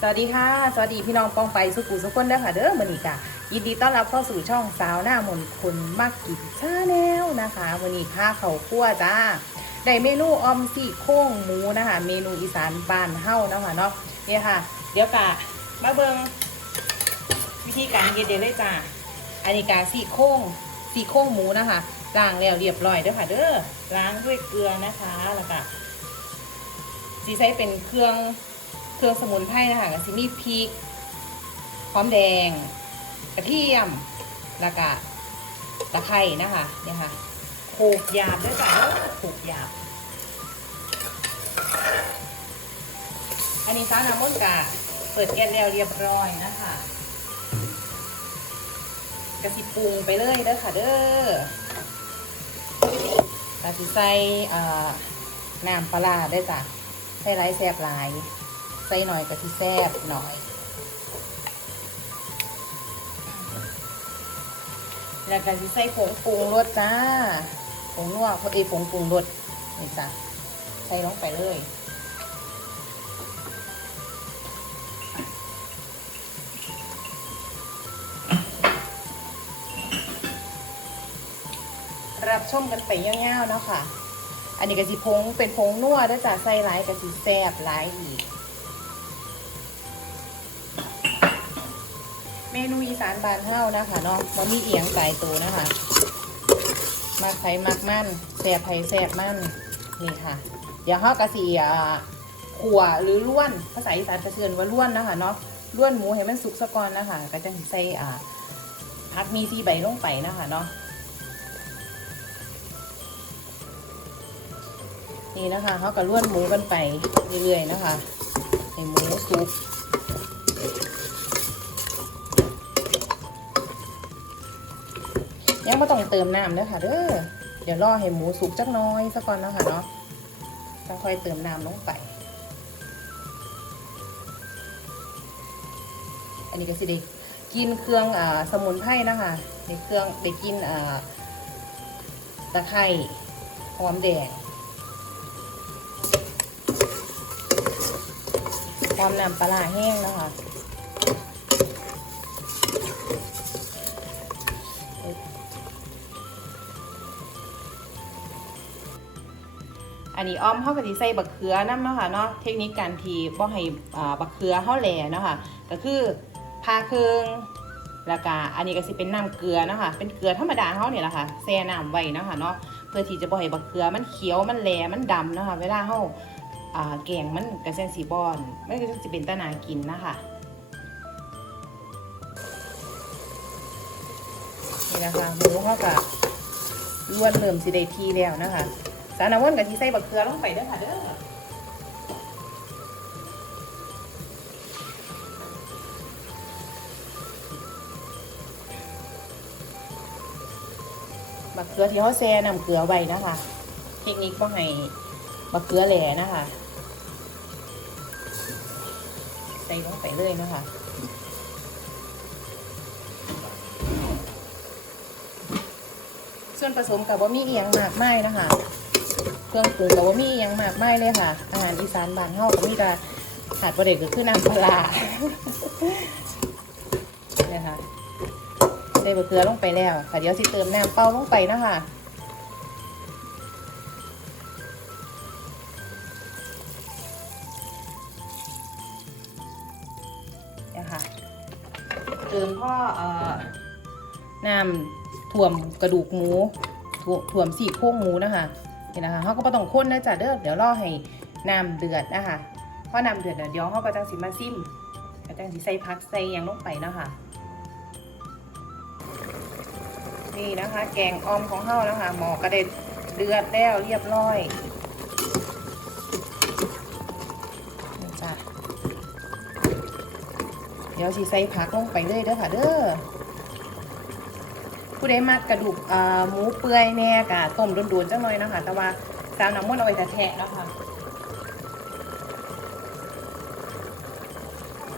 สวัสดีค่ะ สวัสดีพี่น้องปองไปสุกุสุกคนเด้อค่ะเด้อมื้อนี้ค่ะยินดีต้อนรับเข้าสู่ช่องสาวหน้ามนคนมักกินชาแนลนะคะมื้อนี้ค่าเขาคั่วจ้าได้เมนูออมซี่โค้งหมูนะคะ เมนูอีสานบ้านเฮานะคะเนาะเนี่ยค่ะ เดี๋ยวกะมาเบิงวิธีการเฮ็ดเดี๋ยวเลยจ้าอันนี้กาซี่โค้งซี่โค้งหมูนะคะล้างแล้วเรียบร้อยเด้อค่ะเด้อล้างด้วยเกลือนะคะแล้วก็สีใช้เป็นเครื่อง เครื่องสมุนไพรนะคะก็สิมีพริกหอมแดง กระเทียมแล้วก็ตะไคร้นะคะเนี่ยค่ะโขกหยาบด้วยจ้ะโขกหยาบ อันนี้ฟ้าน้ำมันกะเปิดแก๊สแล้วเรียบร้อยนะคะกระสิปรุงไปเลยเด้อค่ะเด้อกระสิใส่น้ำปลาได้จ้ะใส่ไรแซ่บหลาย ใส่หน่อยกะทิแซ่บหน่อย แล้วก็สิใส่ผงปรุงรสจ้าผงนัวเขาเอผงปรุงรสนี่จ้ะใส่ลงไปเลยรับชมกันไปยาวๆเนาะค่ะ อันนี้กะสิพงเป็นพงนัวด้วยจ้ะใส่หลายกะสิแซ่บหลายอีก เมนูอีสานบานเฮานะคะเนาะมันมีเอียงไก่ตัวนะคะมาไข่มักมั่นแซ่บไผ่แซ่บมั่นนี่ค่ะ เดี๋ยวเฮากระสิอ่าขั่วหรือล้วนภาษาอีสานจะเชิญว่าล้วนนะคะเนาะล้วนหมูให้มันสุกซะก่อนนะคะก็จะใส่อ่าพักมีซีใบลงไปนะคะเนาะนี่นะคะเขาก็ล้วนหมูกันไปเรื่อยๆนะคะให้หมูสุก ยังไม่ต้องเติมน้ำนะคะเด้อ เดี๋ยวรอให้หมูสุกจักน้อยสักก่อนนะคะเนาะต้องค่อยเติมน้ำลงไป อันนี้ก็สิได้กินเครื่องอสมุนไพรนะคะในเครื่องได้กินตะไคร้หอมแดงความน้ำปลาร้าแห้งนะคะ นนี้อ้อมเขาก็สิใส่บักเขือน้ำเนาะค่ะเนาะเทคนิคการทีบ่ให้อ่าบักเขือเขาแหล่เนาะค่ะก็คือพาเครื่องแล้วก็อันนี้ก็สิเป็นน้ำเกลือเนาะค่ะเป็นเกลือธรรมดาเขาเนี่ยแหละค่ะแช่น้ำไว้เนาะค่ะเนาะเพื่อที่จะบ่ให้บักเขือมันเขียวมันแหลมันดำเนาะค่ะเวลาเขาอ่าแกงมันกระเซนสีบอนมันก็จะเป็นตานากินนะคะนี่นะคะหมูเขากับล้วนเริ่มสิได้ทีแล้วนะคะ สารนวนกับที่ใส่บักเกลือลงไปเด้อค่ะเด้อบักเกลือที่เขาแซ่น้ำเกลือไว้นะคะ เทคนิคก็ให้บักเกลือแหล่นะคะ ใส่ลงไปเลยนะคะส่วนผสมกับว่ามีเอียงมากไม้นะคะ เครื่องปรุงกับว่ามีเอียงมากไม้เลยค่ะ อาหารอีสานบ้านเฮาก็มีแต่ขาดประเด็นก็คือน้ำปลาเนี่ยค่ะใส่บะเกลือลงไปแล้วค่ะเดี๋ยวสิเติมน้ำเปล่าลงไปนะคะเนี่ยค่ะเติมพ่อเอ่อน้ำถ่วมกระดูกหมูถ่วถ่วมสี่โครงหมูนะคะ นี่นะคะเขาก็ไม่ต้องข้นนะจ๊ะเด้อเดี๋ยวรอให้น้ำเดือดนะคะพอน้ำเดือดเดี๋ยวเขาก็จังสิมาซิมก็จังสิใส่พักใส่ยังลงไปเนาะคะนี่นะคะ แกงออมของเขานะคะ หมอกระเด็ดเดือดแล้วเรียบร้อยนี่จ้ะเดี๋ยวสิใส่ผักลงไปเลยเด้อค่ะเด้อ ผู้ใดมักกระดูกหมูเปื่อยแน่กะต้มโดนๆจังหน่อยนะคะแต่ว่าสาวน้ำมันเอาไว้แทะแล้วค่ะ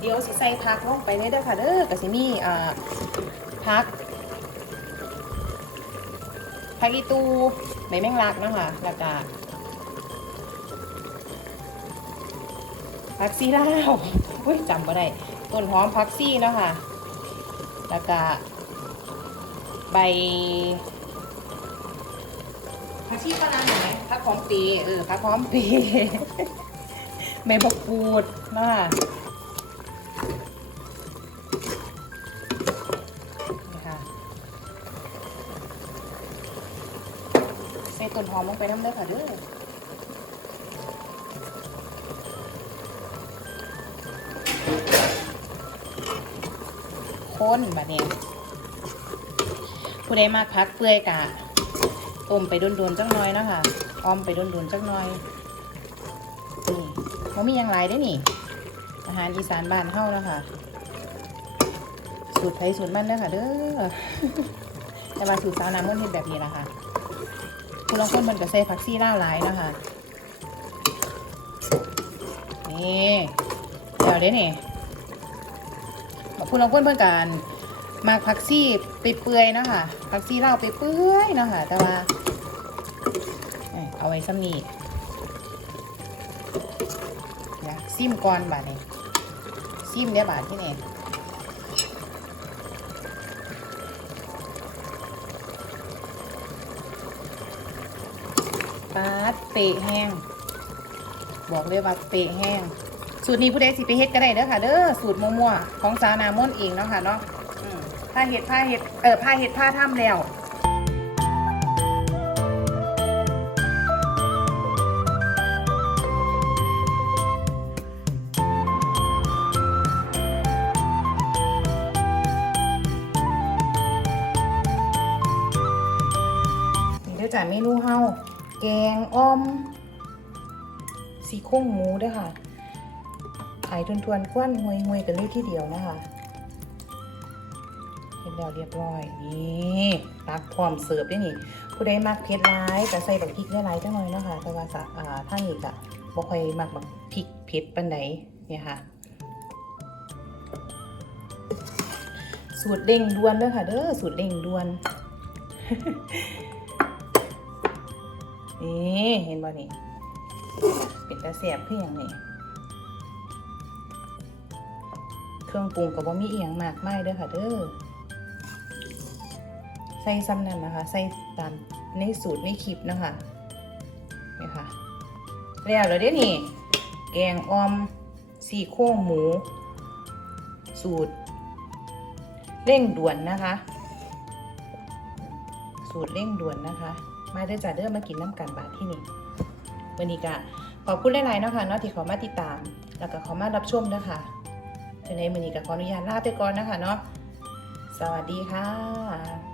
เดี๋ยวสิใส่ผักลงไปเลยเด้อค่ะเด้อกะสิมีอ่าผักผักอีตูใบแมงลักนะคะแล้วก็ผักซีลาวอุ้ยจำบ่ได้ต้นหอมผักซี่นะคะแล้วก็ ใบผักชีฝรั่งเห็นไหมผักหอมปีเออผักหอมปีใบบกกูดเนาะค่ะนี่ค่ะใส่ต้นหอมลงไปน้ำเด้อค่ะเด้อคนแบบนี้ ผู้ใดมากพักเปื่อยกะต้มไปโดนๆจังน้อยนะคะออมไปโดนๆจังน้อยนี่มันมีอย่างไรได้นี่ อาหารอีสานบ้านเฮาแล้วค่ะสูตรไทยสูตรมันเด้อค่ะเด้อแต่ว่าสูตรสาวน้ำมันเห็นแบบนี้นะคะคุณลองคนมันก็ใส่ผักซี่ล่าหลายนะคะนี่เดี๋ยวเด้อนี่พูดเราเพื่อนเพื่อนกัน มากผักซี่ไปเปื่อยๆเนาะค่ะผักซี่เล่าไปเปื่อยเนาะค่ะ แต่ว่าเอาไว้ซ้ำนี่อยากซิมก่อนบาทนี่ซิมได้บาทที่นี่ปาดเปะแห้ง บอกเลยว่าเปะแห้ง สูตรนี้ผู้ใดสิไปเฮ็ดก็ได้เด้อค่ะ เด้อสูตรมั่วๆของสาวนามนเองเนาะค่ะเนาะ ผ้าเฮ็ดผ้าเฮ็ดเออผ้าเฮ็ดผ้าทำแล้วนี่เด้อจ้ะเมนูเฮาแกงอ่อม สีโครงหมูด้อค่ะ ขายทวนๆควันหวยหวยๆกันเลยที่เดียวนะคะ แล้วเรียบร้อยนี่ตักพร้อมเสิร์ฟได้นี่ผู้ใดมักเผ็ดร้ายแต่ใส่บักพริกได้ร้ายจังหน่อยเนาะคะแต่ว่าสะอ่าท่านอีกอะบ่ค่อยมักบักพริกเผ็ดปานใดเนี่ยค่ะ สูตรเด้งด่วนเด้อค่ะเด้อสูตรเด้งด่วนนี่เห็นบ่นี่เป็นตาแสบคืออย่างนี้เครื่องปรุงกับว่ามีเอียงมากไม่เด้อค่ะเด้อ ส่ซ้ำนั่นนะคะใส่ตามในสูตรในคลิปนะคะนี่ค่ะแล้วเดี๋ยวเดี๋ยวนี่ แกงออมสี่โครงหมู สูตร เร่งด่วนนะคะ สูตรเร่งด่วนนะคะ มาเด้อจ้าเด้อมากินน้ำกันบาทที่นี่วันนี้ก็ขอบคุณหลายๆเนาะค่ะเนาะที่เขามาติดตาม แล้วก็เขามารับชมนะคะในมือนี้ก็ขออนุญาตลาไปก่อนนะคะเนาะสวัสดีค่ะ